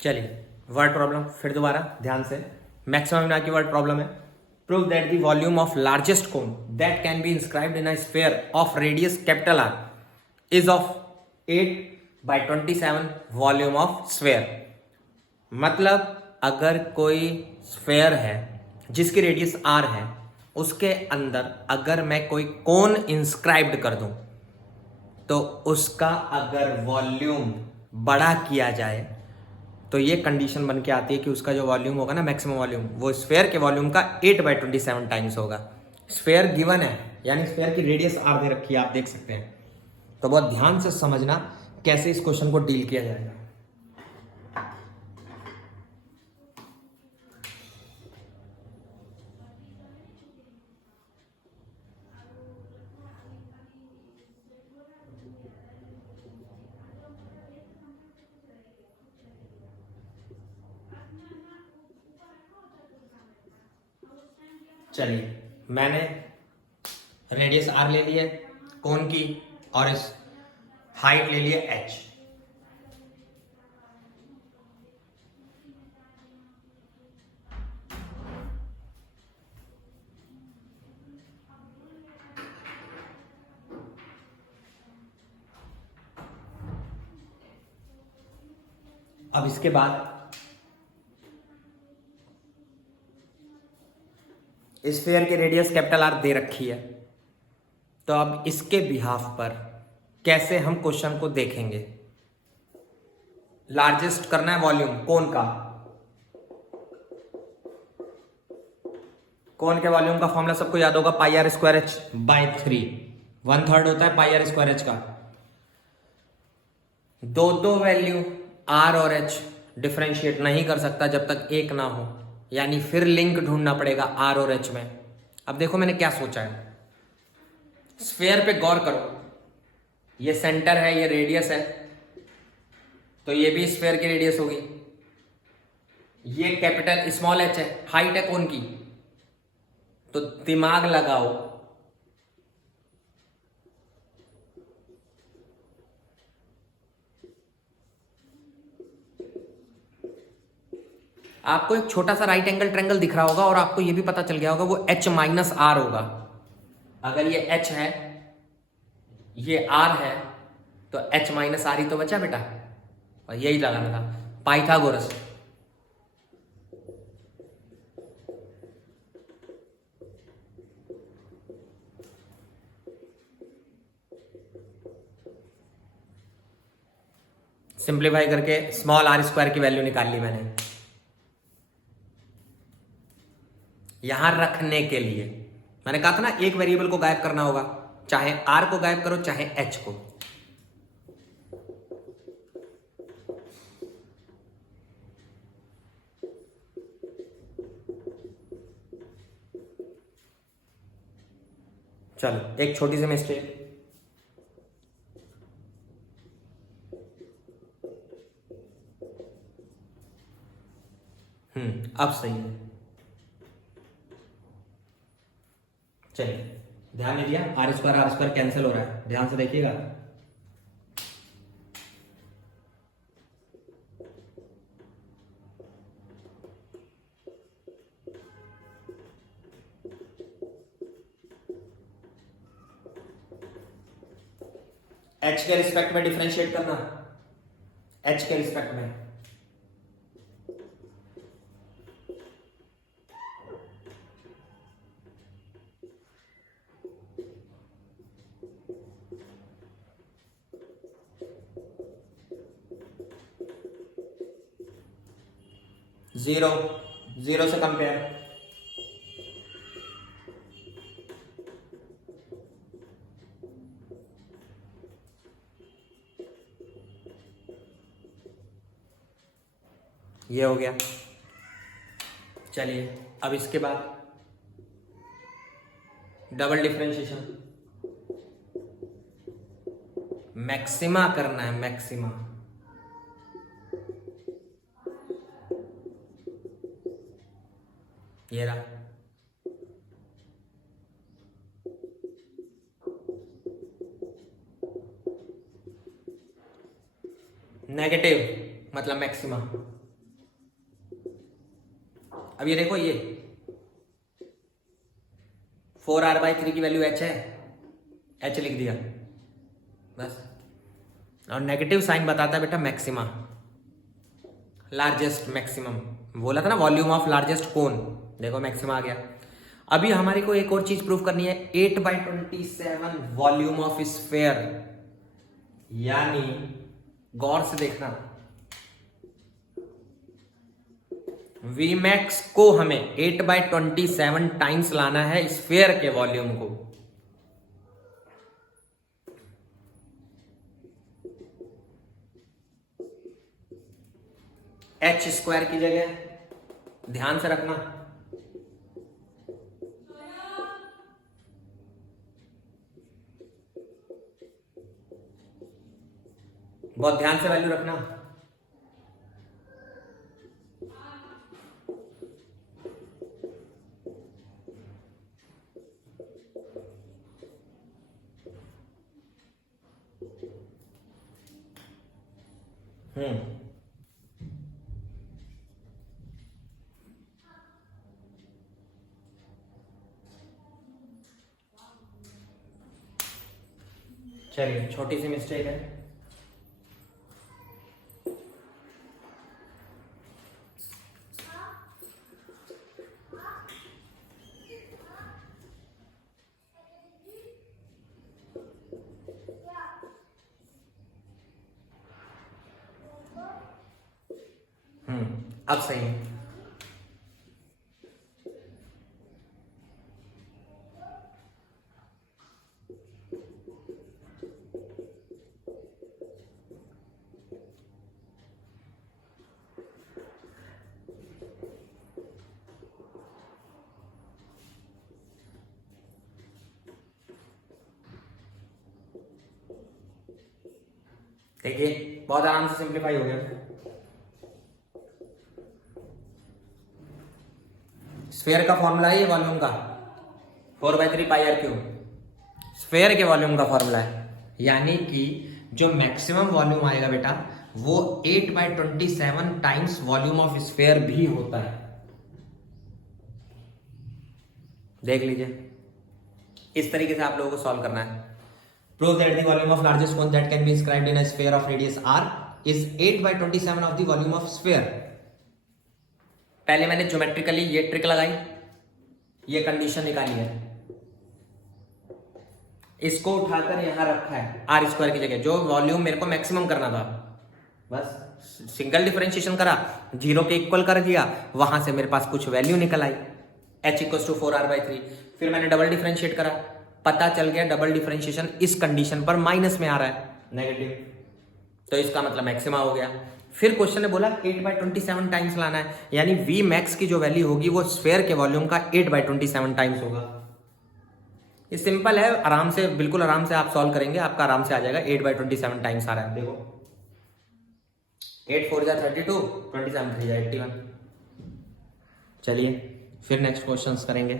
चलिए word problem फिर दोबारा ध्यान से। मैक्सिमम ना की वर्ड प्रॉब्लम है। Prove that the volume of largest cone that can be inscribed in a sphere of radius capital R is of 8/27 volume of sphere. मतलब अगर कोई स्फीयर है जिसकी रेडियस आर है, उसके अंदर अगर मैं कोई कोन इंस्क्राइब्ड कर दूं तो उसका अगर वॉल्यूम बड़ा किया जाए तो ये कंडीशन बन के आती है कि उसका जो वॉल्यूम होगा ना, मैक्सिमम वॉल्यूम, वो स्फीयर के वॉल्यूम का 8/27 टाइम्स होगा। स्फीयर गिवन है, यानी स्फीयर की रेडियस आर दे रखी है, आप देख सकते हैं। तो बहुत ध्यान से समझना कैसे इस क्वेश्चन को डील किया जाएगा। चलिए, मैंने रेडियस आर ले ली है कोन की और इस हाइट ले ली है एच। अब इसके बाद स्फीयर की रेडियस कैपिटल आर दे रखी है, तो अब इसके बिहाफ पर कैसे हम क्वेश्चन को देखेंगे। लार्जेस्ट करना है वॉल्यूम कोन का। कोन के वॉल्यूम का फॉर्मूला सबको याद होगा, पाई आर स्क्वायर एच बाय 3। 1/3 होता है पाई आर स्क्वायर एच का। दो वैल्यू आर और एच डिफरेंशिएट नहीं कर सकता जब तक एक ना हो, यानी फिर लिंक ढूंढना पड़ेगा आर और एच में। अब देखो मैंने क्या सोचा है। स्फीयर पे गौर करो, ये सेंटर है, ये रेडियस है, तो ये भी स्फीयर की रेडियस होगी। ये कैपिटल स्मॉल एच है, हाइट है कोन की। तो दिमाग लगाओ, आपको एक छोटा सा राइट एंगल ट्रायंगल दिख रहा होगा और आपको यह भी पता चल गया होगा वो h माइनस आर होगा। अगर ये h है, ये r है, तो h माइनस आर ही तो बचा बेटा, और यही लगाना था पाइथागोरस। सिंप्लीफाई करके स्मॉल आर स्क्वायर की वैल्यू निकाल ली मैंने यहां रखने के लिए। मैंने कहा था ना एक वेरिएबल को गायब करना होगा, चाहे आर को गायब करो चाहे एच को। चलो एक छोटी सी मिस्टेक। अब सही है। चलिए ध्यान दे दिया, आर स्क्वायर कैंसिल हो रहा है, ध्यान से देखिएगा। एच के रिस्पेक्ट में डिफरेंशिएट करना, एच के रिस्पेक्ट में। जीरो, जीरो से कंपेयर। ये हो गया। चलिए अब इसके बाद डबल डिफरेंशिएशन, मैक्सिमा करना है, मैक्सिमा। ये रहा, नेगेटिव मतलब मैक्सिमा। अब ये देखो, ये 4r/3 की वैल्यू h है, h लिख दिया बस। और नेगेटिव साइन बताता है बेटा मैक्सिमा, लार्जेस्ट मैक्सिमम। बोला था ना वॉल्यूम ऑफ लार्जेस्ट कोन, देखो मैक्सिमा आ गया। अभी हमारे को एक और चीज प्रूफ करनी है, 8/27 वॉल्यूम ऑफ स्फेयर, यानी गौर से देखना, Vmax को हमें 8/27 टाइम्स लाना है स्फेयर के वॉल्यूम को। h² की जगह ध्यान से रखना, बहुत ध्यान से वैल्यू रखना। चलिए, छोटी सी मिस्टेक है। अब सही है। देखिए बहुत आराम से सिंप्लीफाई हो गया। स्फेयर का फॉर्मूला है ये वॉल्यूम का, 4/3 πr3 स्फेयर के वॉल्यूम का फॉर्मूला है, यानी कि जो मैक्सिमम वॉल्यूम आएगा बेटा वो 8/27 टाइम्स वॉल्यूम ऑफ स्फेयर भी होता है। देख लीजिए, इस तरीके से आप लोगों को सॉल्व करना है। Prove that the volume of largest cone that can be inscribed in a sphere of radius r is 8/27 of the volume of sphere. पहले मैंने ज्योमेट्रिकली ये ट्रिक लगाई, ये कंडीशन निकाली है, इसको उठाकर यहां रखा है r² की जगह, जो वॉल्यूम मेरे को मैक्सिमम करना था। बस सिंगल डिफरेंशिएशन करा, 0 के इक्वल कर दिया, वहां से मेरे पास कुछ वैल्यू निकल आई h = 4r/3। फिर मैंने डबल डिफरेंशिएट करा, पता चल गया डबल डिफरेंशिएशन इस कंडीशन पर माइनस में आ रहा है, नेगेटिव, तो इसका मतलब मैक्सिमा हो गया। फिर क्वेश्चन ने बोला 8/27 टाइम्स लाना है, यानी Vmax की जो वैल्यू होगी वो स्फेयर के वॉल्यूम का 8/27 टाइम्स होगा। ये सिंपल है, आराम से, बिल्कुल आराम से आप सॉल्व करेंगे, आपका आराम से आ जाएगा। 8/27 टाइम्स आ रहा है, देखो 8 4 जा 32, 27 3 जा 81। चलिए फिर नेक्स्ट क्वेश्चंस करेंगे।